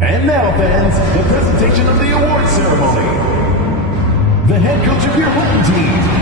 And now, fans, the presentation of the award ceremony. The head coach of your home team.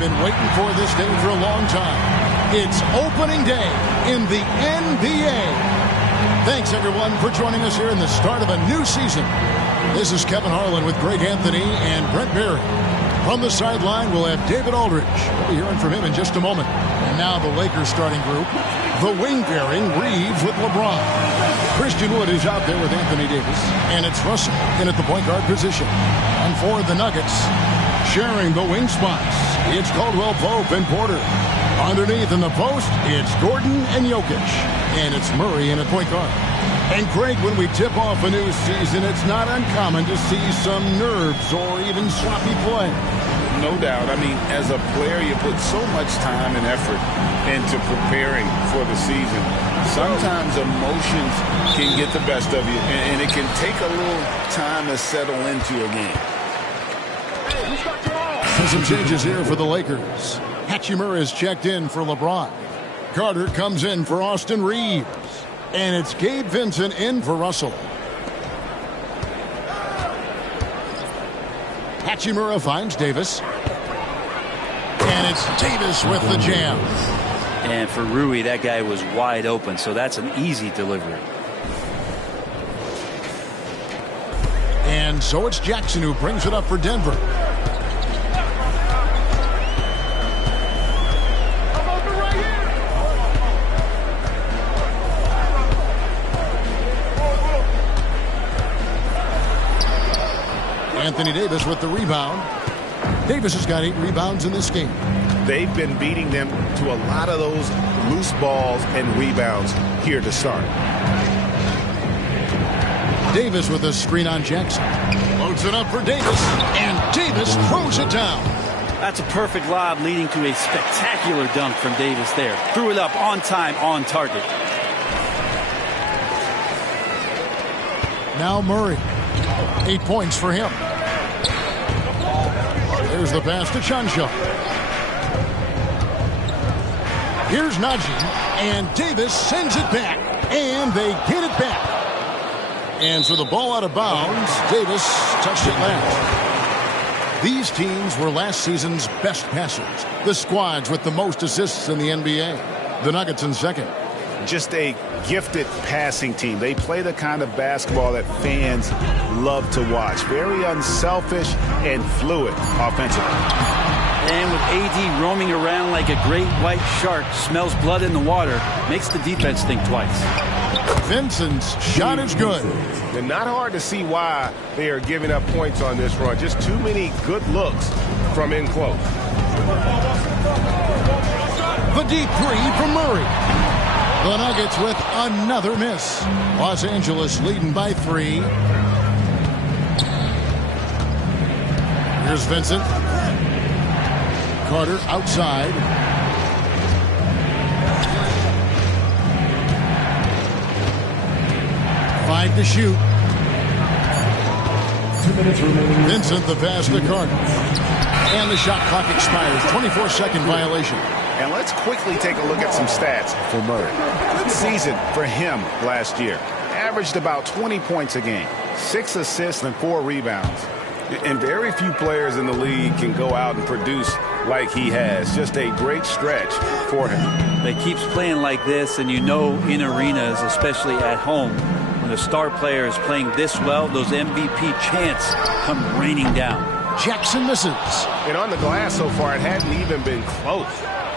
Been waiting for this day for a long time. It's opening day in the NBA. Thanks, everyone, for joining us here in the start of a new season. This is Kevin Harlan with Greg Anthony and Brent Barry. From the sideline, we'll have David Aldridge. We'll be hearing from him in just a moment. And now the Lakers starting group. The wing pairing, Reeves with LeBron. Christian Wood is out there with Anthony Davis. And it's Russell in at the point guard position. And for the Nuggets, sharing the wing spots, it's Caldwell Pope and Porter. Underneath in the post, it's Gordon and Jokic. And it's Murray in at point guard. And Craig, when we tip off a new season, it's not uncommon to see some nerves or even sloppy play. No doubt. I mean, as a player, you put so much time and effort into preparing for the season. Sometimes emotions can get the best of you, and it can take a little time to settle into a game. Some changes here for the Lakers. Hachimura is checked in for LeBron. Carter comes in for Austin Reeves. And it's Gabe Vincent in for Russell. Hachimura finds Davis. And it's Davis with the jam. And for Rui, that guy was wide open, so that's an easy delivery. And so it's Jackson who brings it up for Denver. Anthony Davis with the rebound. Davis has got 8 rebounds in this game. They've been beating them to a lot of those loose balls and rebounds here to start. Davis with a screen on Jackson. Loads it up for Davis. And Davis throws it down. That's a perfect lob leading to a spectacular dunk from Davis there. Threw it up on time, on target. Now Murray. 8 points for him. There's the pass to Chuncho. Here's Najee, and Davis sends it back, and they get it back. And so the ball out of bounds, Davis touched it last. These teams were last season's best passers, the squads with the most assists in the NBA. The Nuggets in second. Just a gifted passing team. They play the kind of basketball that fans love to watch. Very unselfish and fluid offensively. And with AD roaming around like a great white shark, smells blood in the water, makes the defense think twice. Vincent's shot is good. And not hard to see why they are giving up points on this run. Just too many good looks from in close. The deep three from Murray. The Nuggets with another miss. Los Angeles leading by 3. Here's Vincent. Carter outside. Five to shoot. 2 minutes remaining. Vincent the pass to Carter. And the shot clock expires. 24-second violation. And let's quickly take a look at some stats for Murray. Good season for him last year. Averaged about 20 points a game, 6 assists and 4 rebounds. And very few players in the league can go out and produce like he has. Just a great stretch for him. He keeps playing like this, and you know in arenas, especially at home, when the star player is playing this well, those MVP chants come raining down. Jackson misses. And on the glass so far, it hadn't even been close.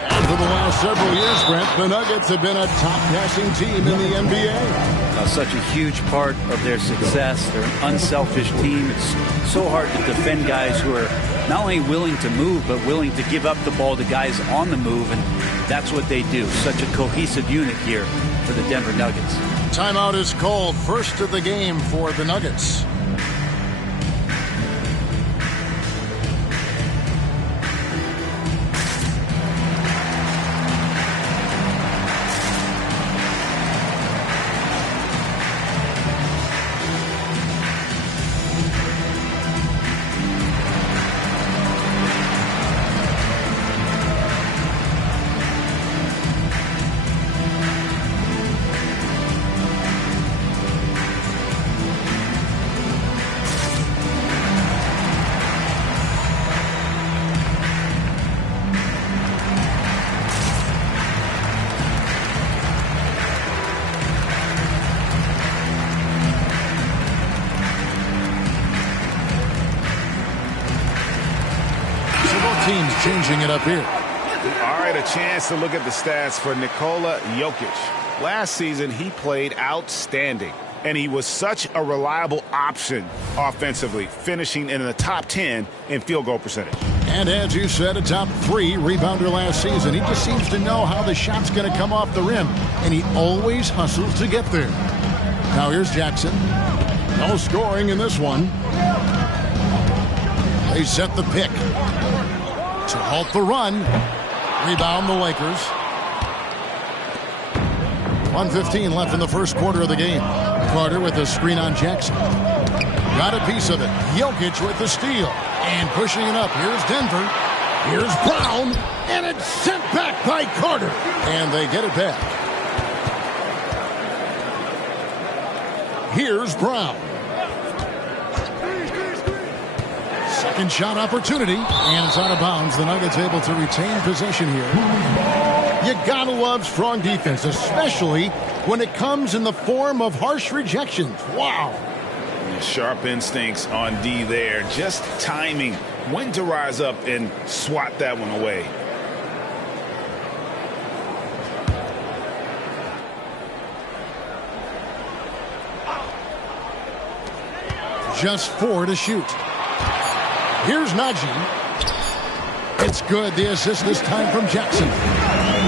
And for the last several years, Brent, the Nuggets have been a top passing team in the NBA. Such a huge part of their success. They're an unselfish team. It's so hard to defend guys who are not only willing to move, but willing to give up the ball to guys on the move, and that's what they do. Such a cohesive unit here for the Denver Nuggets. Timeout is called. First of the game for the Nuggets. changing it up here. All right, a chance to look at the stats for Nikola Jokic. Last season, he played outstanding, and he was such a reliable option offensively, finishing in the top 10 in field goal percentage. And as you said, a top 3 rebounder last season. He just seems to know how the shot's going to come off the rim, and he always hustles to get there. Now here's Jackson. No scoring in this one. They set the pick to halt the run. Rebound the Lakers. 1:15 left in the first quarter of the game. Carter with a screen on Jackson. Got a piece of it. Jokic with the steal. And pushing it up. Here's Denver. Here's Brown. And it's sent back by Carter. And they get it back. Here's Brown. Second shot opportunity. And it's out of bounds. The Nuggets able to retain possession here. You gotta love strong defense, especially when it comes in the form of harsh rejections. Wow. Sharp instincts on D there. Just timing when to rise up and swat that one away. Just 4 to shoot. Here's Najee. It's good. The assist this time from Jackson.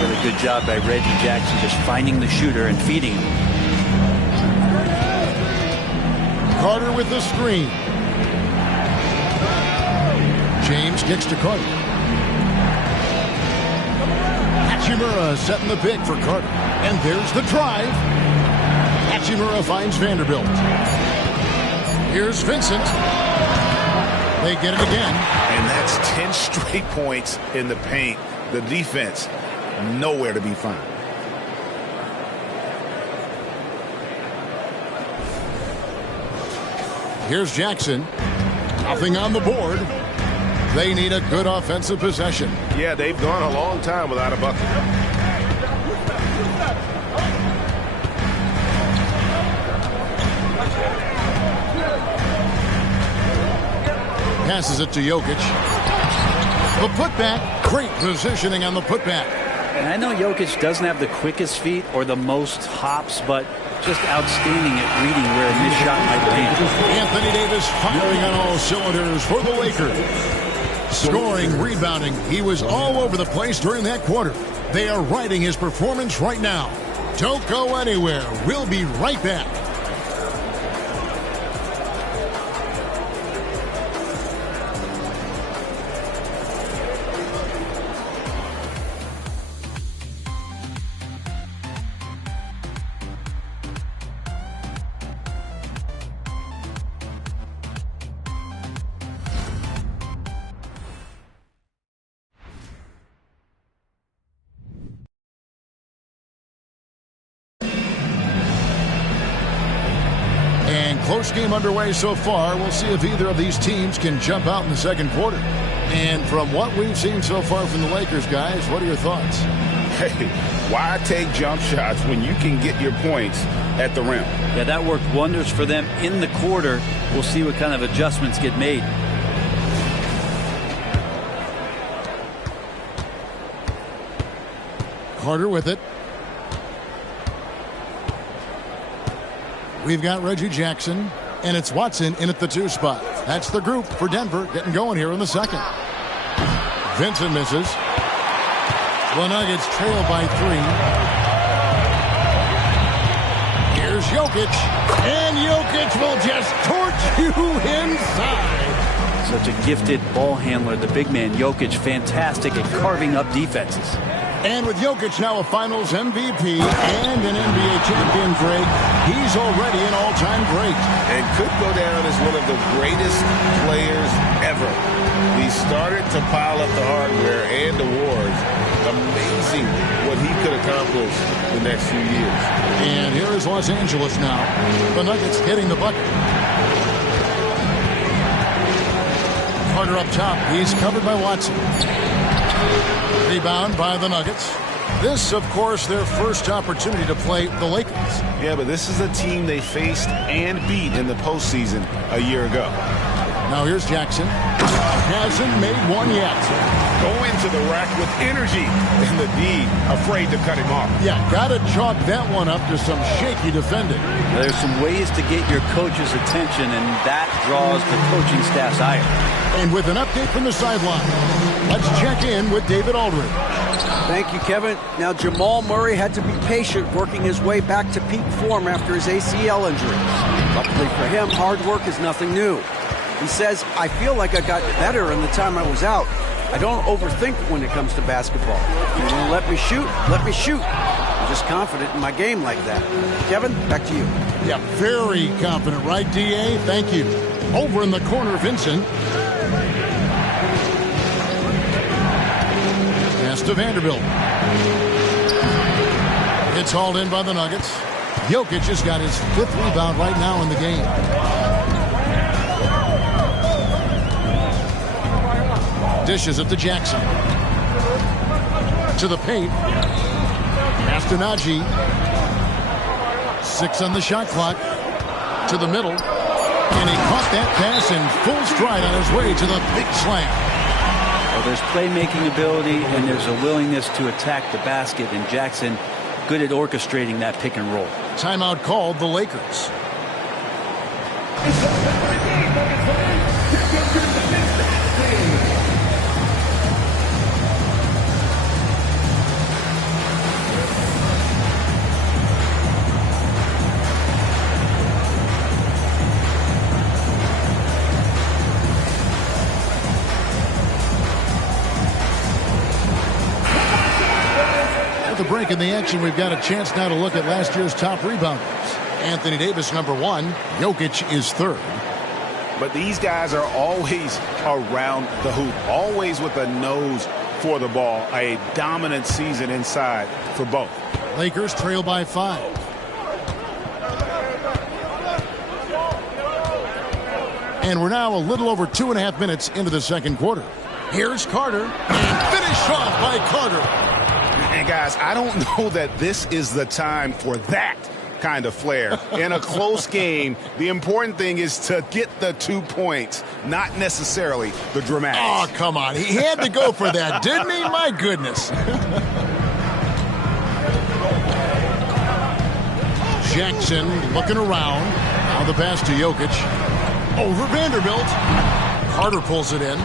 Really good job by Reggie Jackson, just finding the shooter and feeding him. Carter with the screen. James kicks to Carter. Hachimura setting the pick for Carter. And there's the drive. Hachimura finds Vanderbilt. Here's Vincent. They get it again. And that's 10 straight points in the paint. The defense, nowhere to be found. Here's Jackson. Nothing on the board. They need a good offensive possession. Yeah, they've gone a long time without a bucket. Passes it to Jokic. The putback. Great positioning on the putback. And I know Jokic doesn't have the quickest feet or the most hops, but just outstanding at reading where a missed shot might land. Anthony Davis firing on all cylinders for the Lakers. Scoring, rebounding. He was all over the place during that quarter. They are riding his performance right now. Don't go anywhere. We'll be right back. Close game underway so far. We'll see if either of these teams can jump out in the second quarter. And from what we've seen so far from the Lakers, guys, what are your thoughts? Hey, why take jump shots when you can get your points at the rim? Yeah, that worked wonders for them in the quarter. We'll see what kind of adjustments get made. Carter with it. We've got Reggie Jackson, and it's Watson in at the 2 spot. That's the group for Denver getting going here in the second. Vincent misses. The Nuggets trail by 3. Here's Jokic, and Jokic will just torch you inside. Such a gifted ball handler, the big man Jokic, fantastic at carving up defenses. And with Jokic now a Finals MVP and an NBA champion, Greg, he's already an all-time great. And could go down as one of the greatest players ever. He started to pile up the hardware and awards. Amazing what he could accomplish the next few years. And here is Los Angeles now. The Nuggets hitting the bucket. Carter up top. He's covered by Watson. Rebound by the Nuggets. This, of course, their first opportunity to play the Lakers. Yeah, but this is a team they faced and beat in the postseason a year ago. Now here's Jackson. Hasn't made one yet. Go into the rack with energy, and the D afraid to cut him off. Yeah, got to chalk that one up to some shaky defending. There's some ways to get your coach's attention, and that draws the coaching staff's ire. And with an update from the sideline, let's check in with David Aldridge. Thank you, Kevin. Now, Jamal Murray had to be patient working his way back to peak form after his ACL injury. Luckily for him, hard work is nothing new. He says, I feel like I got better in the time I was out. I don't overthink when it comes to basketball. If you want to let me shoot, let me shoot. I'm just confident in my game like that. Kevin, back to you. Yeah, very confident, right, D.A.? Thank you. Over in the corner, Vincent. Pass to Vanderbilt. It's hauled in by the Nuggets. Jokic has got his 5th rebound right now in the game. Dishes it to Jackson. To the paint. Pass to Najee. 6 on the shot clock. To the middle. And he caught that pass in full stride on his way to the big slam. Well, there's playmaking ability and there's a willingness to attack the basket, and Jackson good at orchestrating that pick and roll. Timeout called the Lakers. At the break in the action, we've got a chance now to look at last year's top rebounders. Anthony Davis, number 1. Jokic is 3rd. But these guys are always around the hoop, always with a nose for the ball. A dominant season inside for both. Lakers trail by 5. And we're now a little over 2.5 minutes into the second quarter. Here's Carter. And finished off by Carter. And guys, I don't know that this is the time for that kind of flair. In a close game, the important thing is to get the 2 points, not necessarily the dramatics. Oh, come on. He had to go for that, didn't he? My goodness. Jackson looking around. Now the pass to Jokic. Over Vanderbilt. Carter pulls it in.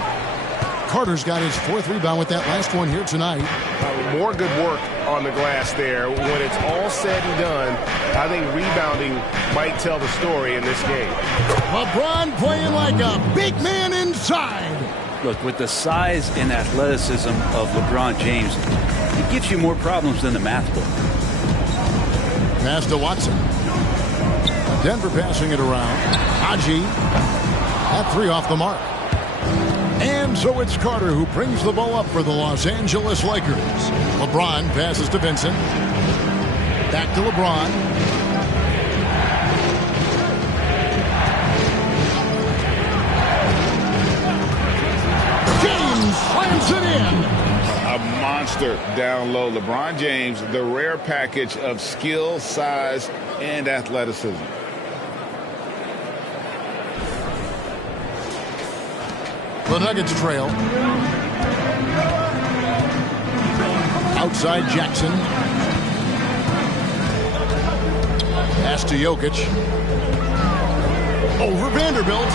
Carter's got his 4th rebound with that last one here tonight. More good work on the glass there. When it's all said and done, I think rebounding might tell the story in this game. LeBron playing like a big man inside. Look, with the size and athleticism of LeBron James, it gives you more problems than the math book. Pass to Watson. Denver passing it around. Haji. That 3 off the mark. And so it's Carter who brings the ball up for the Los Angeles Lakers. LeBron passes to Vincent. Back to LeBron. James slams it in. A monster down low. LeBron James, the rare package of skill, size, and athleticism. The Nuggets trail. Outside Jackson. Pass to Jokic. Over Vanderbilt.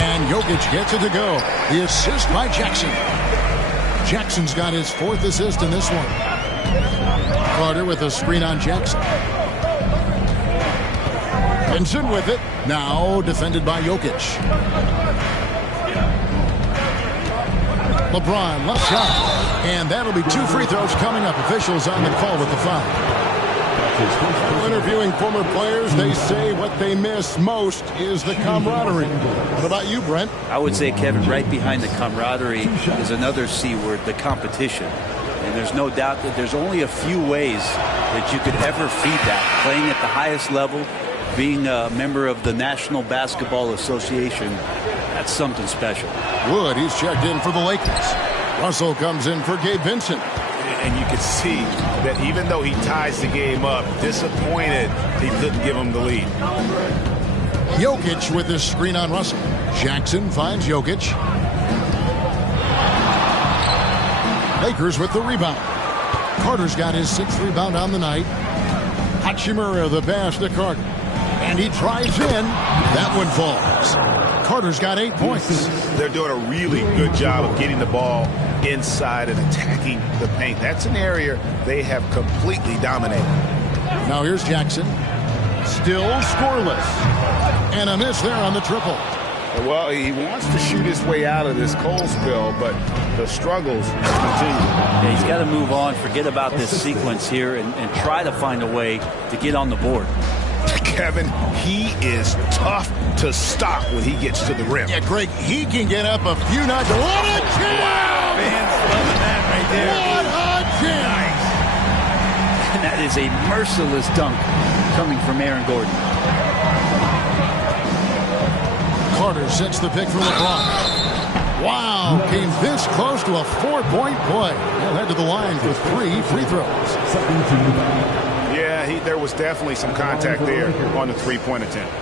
And Jokic gets it to go. The assist by Jackson. Jackson's got his 4th assist in this one. Carter with a screen on Jackson. Vincent with it. Now defended by Jokic. LeBron, left shot. And that'll be 2 free throws coming up. Officials on the call with the foul. While interviewing former players, they say what they miss most is the camaraderie. What about you, Brent? I would say, Kevin, right behind the camaraderie is another C word, the competition. And there's no doubt that there's only a few ways that you could ever feed that. Playing at the highest level, being a member of the National Basketball Association, that's something special. Wood, he's checked in for the Lakers. Russell comes in for Gabe Vincent. And you can see that even though he ties the game up, disappointed he couldn't give him the lead. Jokic with this screen on Russell. Jackson finds Jokic. Lakers with the rebound. Carter's got his 6th rebound on the night. Hachimura the pass to Carter. And he drives in. That one falls. Carter's got 8 points. They're doing a really good job of getting the ball inside and attacking the paint. That's an area they have completely dominated. Now here's Jackson. Still scoreless. And a miss there on the triple. Well, he wants to shoot his way out of this cold spell, but the struggles continue. Yeah, he's got to move on, forget about this sequence here, and try to find a way to get on the board. Kevin, he is tough to stop when he gets to the rim. Yeah, Greg, he can get up a few notches. What a jam! Wow, fans loving that right there. What a jam! Nice. And that is a merciless dunk coming from Aaron Gordon. Carter sets the pick for LeBron. Wow, came this close to a 4-point play. He'll head to the line for 3 free throws. Yeah, there was definitely some contact there on the three-point attempt.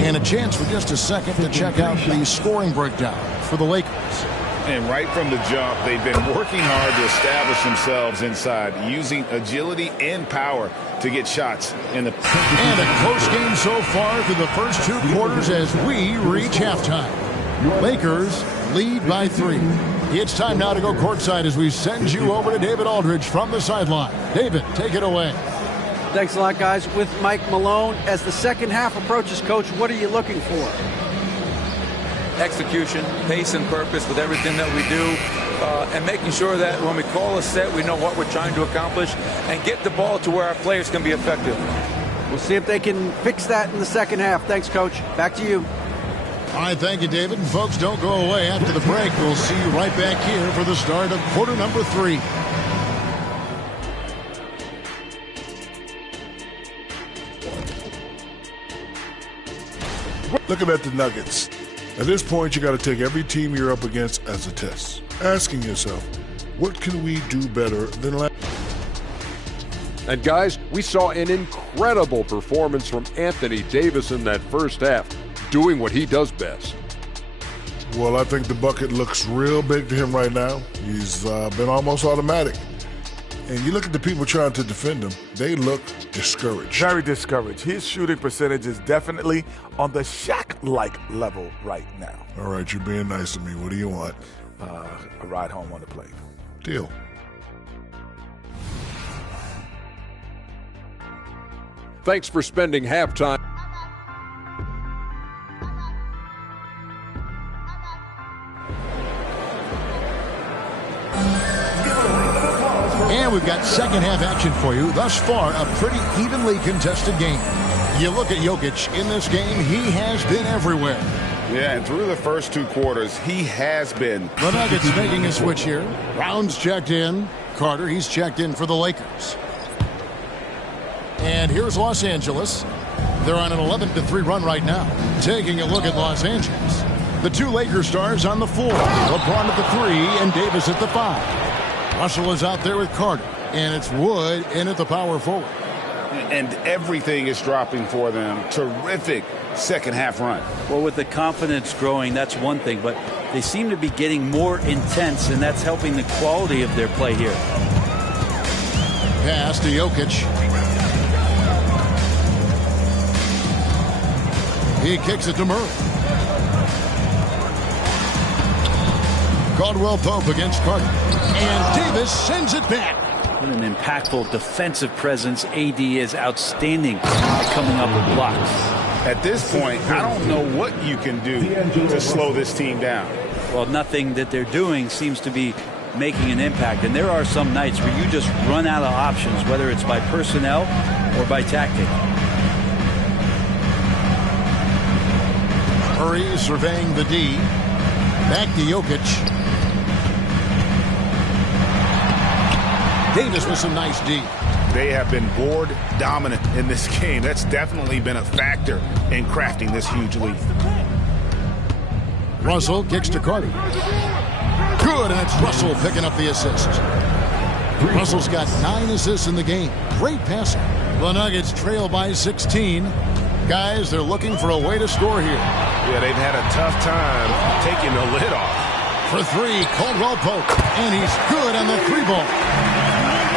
And a chance for just a second to check out the scoring breakdown for the Lakers. And right from the jump, they've been working hard to establish themselves inside, using agility and power to get shots in the... And a close game so far through the first 2 quarters as we reach halftime. Lakers lead by 3. It's time now to go courtside as we send you over to David Aldridge from the sideline. David, take it away. Thanks a lot, guys. With Mike Malone, as the second half approaches, Coach, what are you looking for? Execution, pace and purpose with everything that we do, and making sure that when we call a set, we know what we're trying to accomplish and get the ball to where our players can be effective. We'll see if they can fix that in the second half. Thanks, Coach. Back to you. All right, thank you, David. And folks, don't go away. After the break, we'll see you right back here for the start of quarter number 3. Looking at the Nuggets. At this point, you got to take every team you're up against as a test. Asking yourself, what can we do better than last? And guys, we saw an incredible performance from Anthony Davis in that first half, doing what he does best. Well, I think the bucket looks real big to him right now. He's been almost automatic. And you look at the people trying to defend him, they look discouraged. Very discouraged. His shooting percentage is definitely on the Shaq-like level right now. All right, you're being nice to me. What do you want? A ride home on the plane. Deal. Thanks for spending halftime. And we've got second half action for you. Thus far, a pretty evenly contested game. You look at Jokic in this game, he has been everywhere. Yeah, and through the first 2 quarters, he has been. The Nuggets making a switch here. Brown's checked in. Carter, he's checked in for the Lakers. And here's Los Angeles. They're on an 11-3 run right now. Taking a look at Los Angeles. The 2 Lakers stars on the floor. LeBron at the 3 and Davis at the 5. Russell is out there with Carter, and it's Wood in at the power forward. And everything is dropping for them. Terrific second half run. Well, with the confidence growing, that's one thing, but they seem to be getting more intense, and that's helping the quality of their play here. Pass to Jokic. He kicks it to Murray. Caldwell Pope against Carter. And Davis sends it back. What an impactful defensive presence. AD is outstanding at coming up with blocks. At this point, I don't know what you can do to slow this team down. Well, nothing that they're doing seems to be making an impact. And there are some nights where you just run out of options, whether it's by personnel or by tactic. Murray surveying the D. Back to Jokic. Davis with some nice D. They have been board dominant in this game. That's definitely been a factor in crafting this huge lead. Russell kicks to Carter. Good, and it's Russell picking up the assist. Russell's got 9 assists in the game. Great passing. The Nuggets trail by 16. Guys, they're looking for a way to score here. Yeah, they've had a tough time taking the lid off. For three, Caldwell Pope. And he's good on the 3-ball.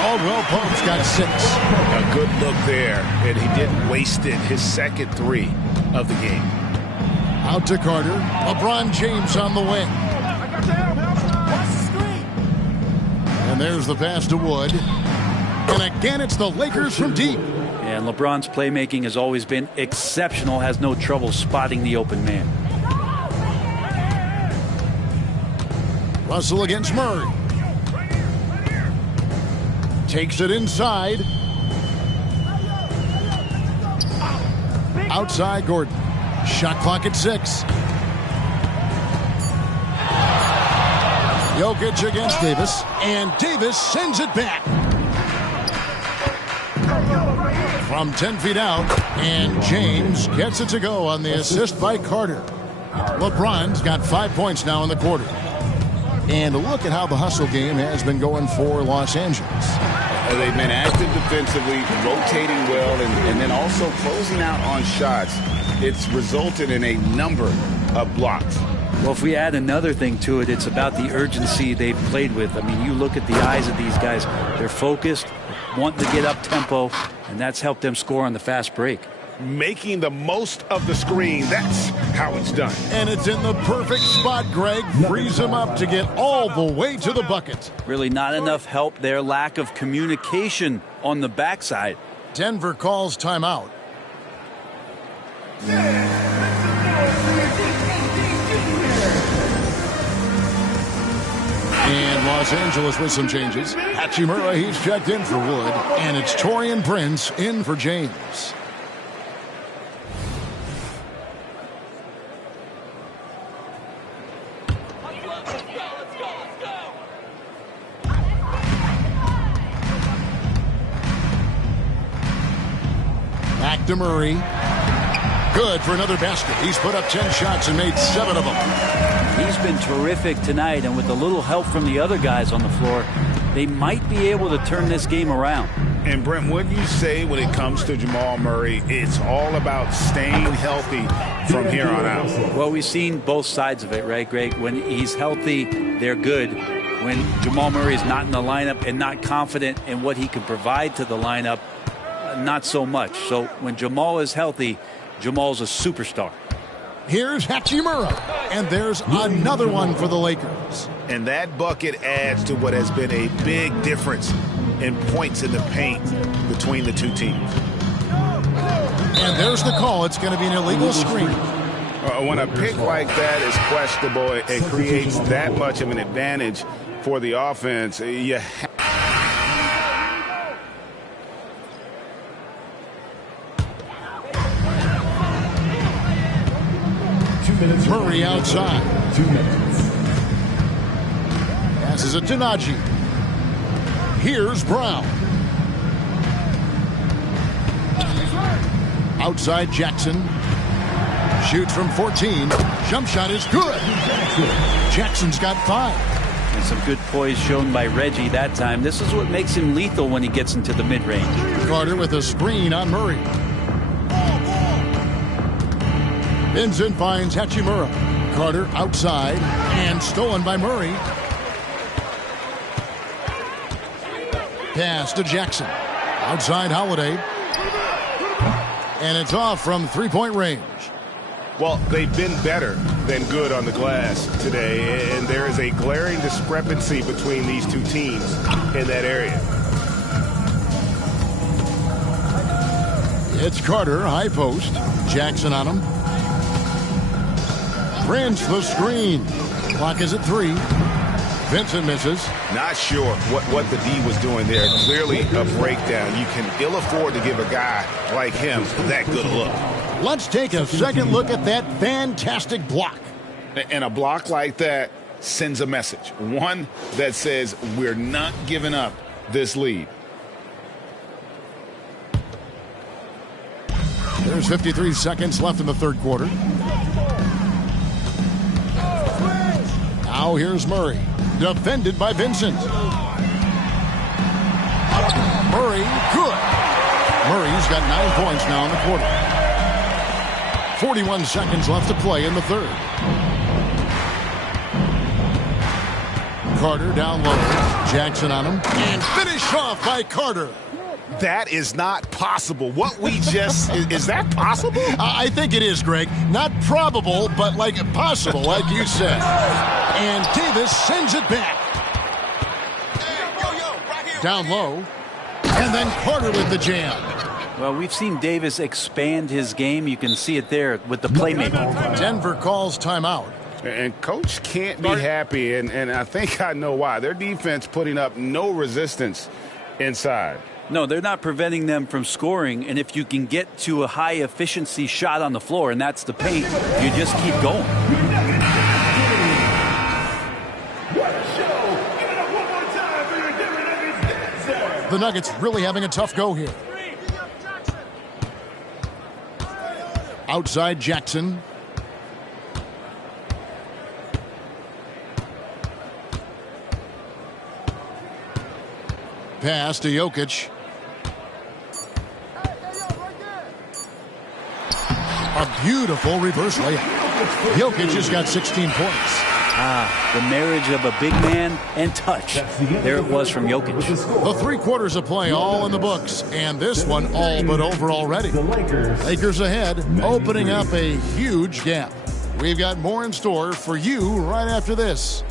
Caldwell Pope's got 6. A good look there, and he didn't waste it. His second 3 of the game. Out to Carter. LeBron James on the wing. And there's the pass to Wood. And again, it's the Lakers from deep. And LeBron's playmaking has always been exceptional. Has no trouble spotting the open man. Russell against Murray. Takes it inside. Outside Gordon. Shot clock at 6. Jokic against Davis. And Davis sends it back. From 10 feet out. And James gets it to go on the assist by Carter. LeBron's got 5 points now in the quarter. And look at how the hustle game has been going for Los Angeles. They've been active defensively, rotating well, and then also closing out on shots. It's resulted in a number of blocks. Well, if we add another thing to it, it's about the urgency they've played with. I mean, you look at the eyes of these guys. They're focused, want to get up tempo, and that's helped them score on the fast break. Making the most of the screen. That's how it's done. And it's in the perfect spot, Greg. Frees him up to get all the way to the bucket. Really not enough help there. Lack of communication on the backside. Denver calls timeout. And Los Angeles with some changes. Hachimura, he's checked in for Wood. And it's Taurean Prince in for James. Back to Murray. Good for another basket. He's put up 10 shots and made 7 of them. He's been terrific tonight, and with a little help from the other guys on the floor, they might be able to turn this game around. And Brent, what do you say when it comes to Jamal Murray? It's all about staying healthy from here on out. Well, we've seen both sides of it, right, Greg? When he's healthy, they're good. When Jamal Murray is not in the lineup and not confident in what he can provide to the lineup, not so much. So when Jamal is healthy, Jamal's a superstar. Here's Hachimura. And there's another one for the Lakers. And that bucket adds to what has been a big difference in points in the paint between the two teams. And there's the call. It's going to be an illegal screen. When a pick like that is questionable, it creates that much of an advantage for the offense. You Murray outside. 2 minutes. Passes it to Najee. Here's Brown. Outside Jackson. Shoots from 14. Jump shot is good. Jackson's got 5. And some good poise shown by Reggie that time. This is what makes him lethal when he gets into the mid-range. Carter with a screen on Murray. Vincent finds Hachimura. Carter outside and stolen by Murray. Pass to Jackson. Outside Holiday. And it's off from 3-point range. Well, they've been better than good on the glass today, and there is a glaring discrepancy between these two teams in that area. It's Carter, high post. Jackson on him. Prince the screen. Clock is at 3. Vincent misses. Not sure what the D was doing there. Clearly a breakdown. You can ill afford to give a guy like him that good a look. Let's take a second look at that fantastic block. And a block like that sends a message. One that says we're not giving up this lead. There's 53 seconds left in the third quarter. Now here's Murray. Defended by Vincent. Murray, good. Murray's got 9 points now in the quarter. 41 seconds left to play in the third. Carter down low. Jackson on him. And finished off by Carter. That is not possible. What we just... is that possible? I think it is, Greg. Not probable, but like possible, like you said. And Davis sends it back. Down low. And then Carter with the jam. Well, we've seen Davis expand his game. You can see it there with the playmaking. Denver calls timeout. And Coach can't be happy, and I think I know why. Their defense putting up no resistance inside. No, they're not preventing them from scoring, and if you can get to a high-efficiency shot on the floor, and that's the paint, you just keep going. The Nuggets really having a tough go here. Outside Jackson. Pass to Jokic. A beautiful reverse layup. Jokic has got 16 points. The marriage of a big man and touch. There it was from Jokic. The 3 quarters of play all in the books, and this one all but over already. Lakers ahead, opening up a huge gap. We've got more in store for you right after this.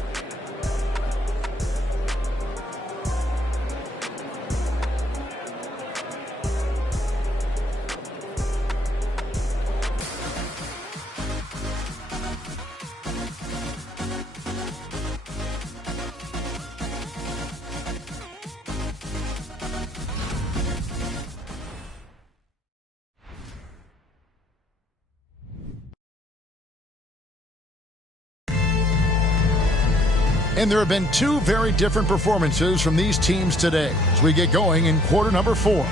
And there have been 2 very different performances from these teams today as we get going in quarter number 4.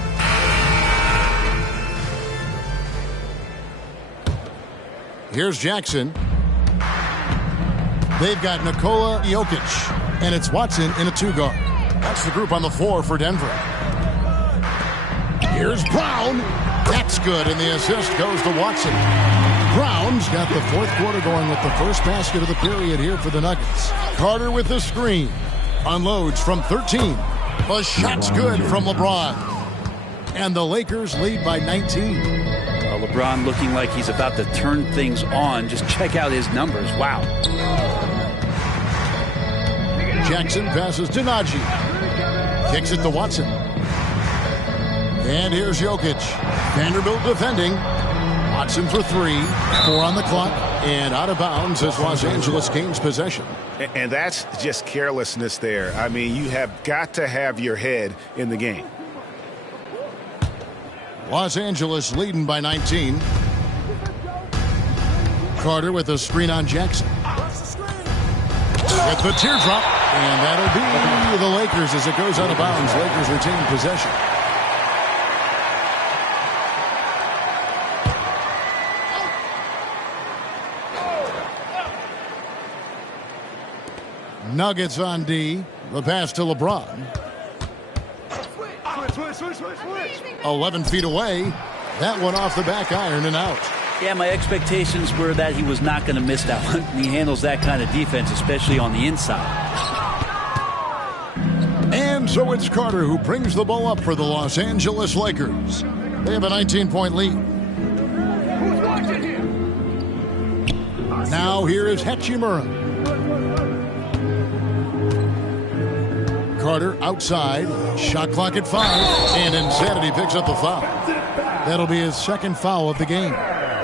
Here's Jackson. They've got Nikola Jokic, and it's Watson in a 2-guard. That's the group on the floor for Denver. Here's Brown. That's good, and the assist goes to Watson. Brown's got the 4th quarter going with the first basket of the period here for the Nuggets. Carter with the screen. Unloads from 13. The shot's good from LeBron. And the Lakers lead by 19. LeBron looking like he's about to turn things on. Just check out his numbers. Wow. Jackson passes to Najee. Kicks it to Watson. And here's Jokic. Vanderbilt defending. Watson for 3. 4 on the clock. And out of bounds as Los Angeles gains possession. And that's just carelessness there. I mean, you have got to have your head in the game. Los Angeles leading by 19. Carter with a screen on Jackson. With the teardrop. And that'll be the Lakers as it goes out of bounds. Lakers retain possession. Nuggets on D. The pass to LeBron. 11 feet away. That one off the back iron and out. Yeah, my expectations were that he was not going to miss that one. He handles that kind of defense, especially on the inside. And so it's Carter who brings the ball up for the Los Angeles Lakers. They have a 19-point lead. Now here is Hachimura. Carter outside. Shot clock at 5. And Insanity picks up the foul. That'll be his 2nd foul of the game.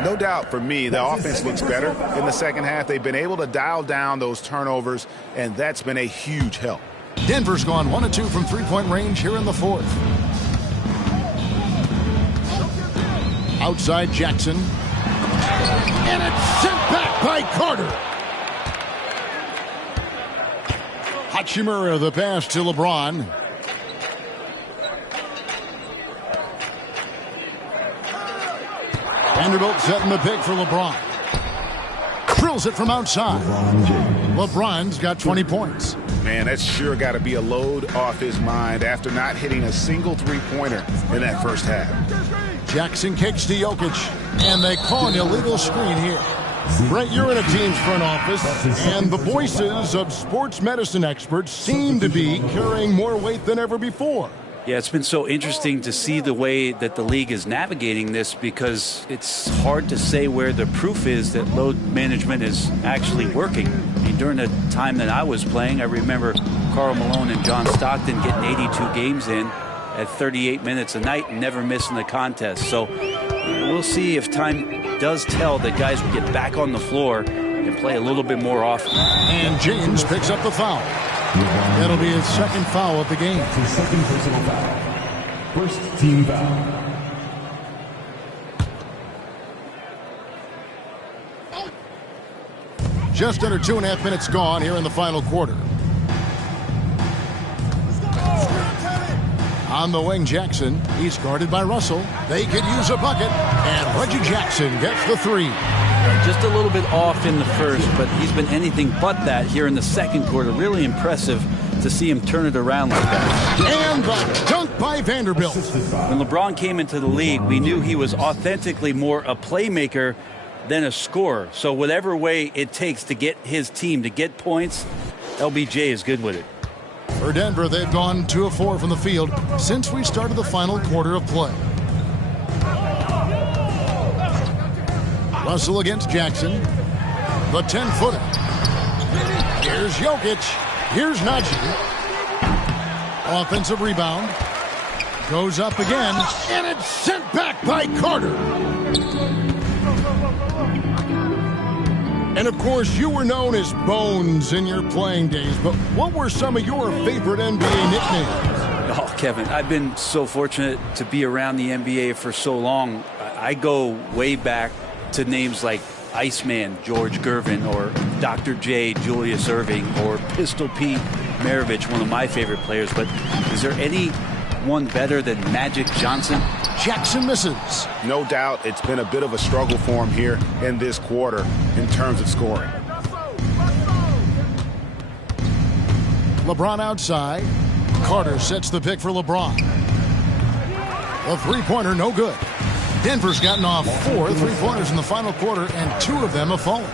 No doubt for me, the offense looks better in the second half. They've been able to dial down those turnovers, and that's been a huge help. Denver's gone 1 of 2 from 3-point range here in the 4th. Outside Jackson. And it's sent back by Carter. Hachimura the pass to LeBron. Vanderbilt setting the pick for LeBron. Drills it from outside. LeBron's got 20 points. Man, that's sure got to be a load off his mind after not hitting a single 3-pointer in that first half. Jackson kicks to Jokic, and they call an illegal screen here. Brett, you're in a team's front office, and the voices of sports medicine experts seem to be carrying more weight than ever before. Yeah, it's been so interesting to see the way that the league is navigating this, because it's hard to say where the proof is that load management is actually working. I mean, during the time that I was playing, I remember Karl Malone and John Stockton getting 82 games in at 38 minutes a night and never missing a contest. So we'll see if time does tell that guys will get back on the floor and play a little bit more often. And James picks up the foul. That'll be his second foul of the game. His second personal foul. First team foul. Just under 2.5 minutes gone here in the final quarter. On the wing, Jackson. He's guarded by Russell. They could use a bucket, and Reggie Jackson gets the three. Just a little bit off in the first, but he's been anything but that here in the second quarter. Really impressive to see him turn it around like that. And the dunk by Vanderbilt. When LeBron came into the league, we knew he was authentically more a playmaker than a scorer. So whatever way it takes to get his team to get points, LBJ is good with it. For Denver, they've gone 2 of 4 from the field since we started the final quarter of play. Russell against Jackson. The 10-footer. Here's Jokic. Here's Najee. Offensive rebound. Goes up again. And it's sent back by Carter. And, of course, you were known as Bones in your playing days, but what were some of your favorite NBA nicknames? Oh, Kevin, I've been so fortunate to be around the NBA for so long. I go way back to names like Iceman, George Gervin, or Dr. J, Julius Erving, or Pistol Pete Maravich, one of my favorite players. But is there anyone better than Magic Johnson? Jackson misses. No doubt it's been a bit of a struggle for him here in this quarter in terms of scoring. LeBron outside. Carter sets the pick for LeBron. The three-pointer, no good. Denver's gotten off 4 three-pointers in the final quarter, and 2 of them have fallen.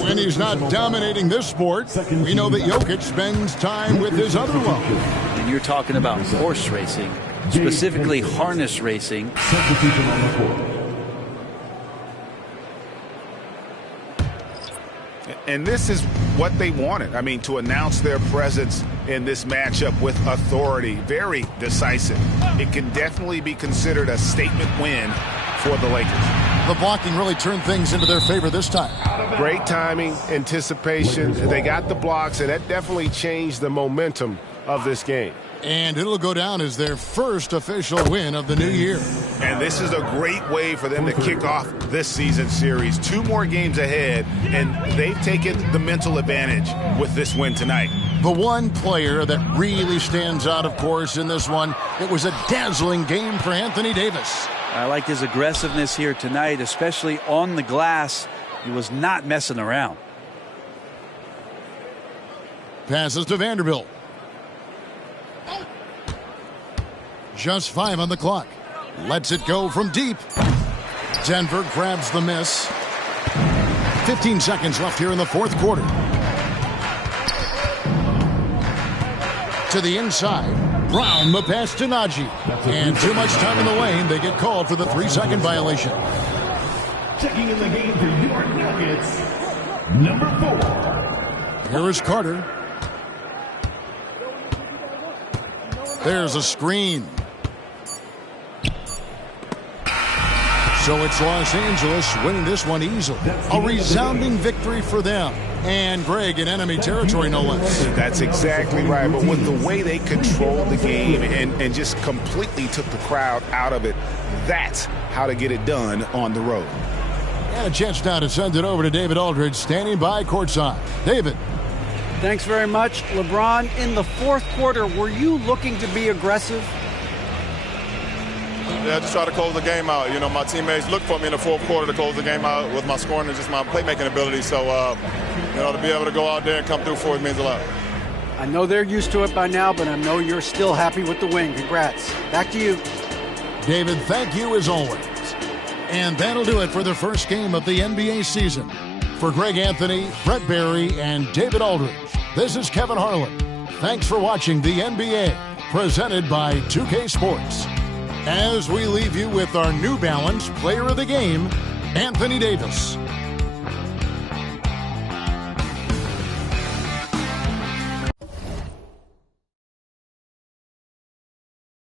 When he's not dominating this sport, we know that Jokic spends time with his other love. And you're talking about horse racing, specifically harness racing. Substitution on the court. And this is what they wanted. I mean, to announce their presence in this matchup with authority, very decisive. It can definitely be considered a statement win for the Lakers. The blocking really turned things into their favor this time. Great timing, anticipation. They got the blocks, and that definitely changed the momentum of this game. And it'll go down as their first official win of the new year. And this is a great way for them to kick off this season series. 2 more games ahead, and they've taken the mental advantage with this win tonight. The one player that really stands out, of course, in this one, it was a dazzling game for Anthony Davis. I liked his aggressiveness here tonight, especially on the glass. He was not messing around. Passes to Vanderbilt. Just 5 on the clock. Lets it go from deep. Denver grabs the miss. 15 seconds left here in the fourth quarter. To the inside. Brown, the pass to Najee. And too much time in the lane. They get called for the 3-second violation. Checking in the game for your Nuggets, number 4. Here is Carter. There's a screen. So it's Los Angeles winning this one easily. A resounding victory for them. And Greg in enemy territory, no less. That's exactly right. But with the way they controlled the game and just completely took the crowd out of it, that's how to get it done on the road. And a chance now to send it over to David Aldridge, standing by courtside. David. Thanks very much. LeBron, in the fourth quarter, were you looking to be aggressive? Yeah, just try to close the game out. You know, my teammates look for me in the fourth quarter to close the game out with my scoring and just my playmaking ability. So, you know, to be able to go out there and come through for it means a lot. I know they're used to it by now, but I know you're still happy with the win. Congrats. Back to you. David, thank you as always. And that'll do it for the first game of the NBA season. For Greg Anthony, Brett Barry, and David Aldridge, this is Kevin Harlan. Thanks for watching the NBA, presented by 2K Sports. As we leave you with our New Balance Player of the Game, Anthony Davis.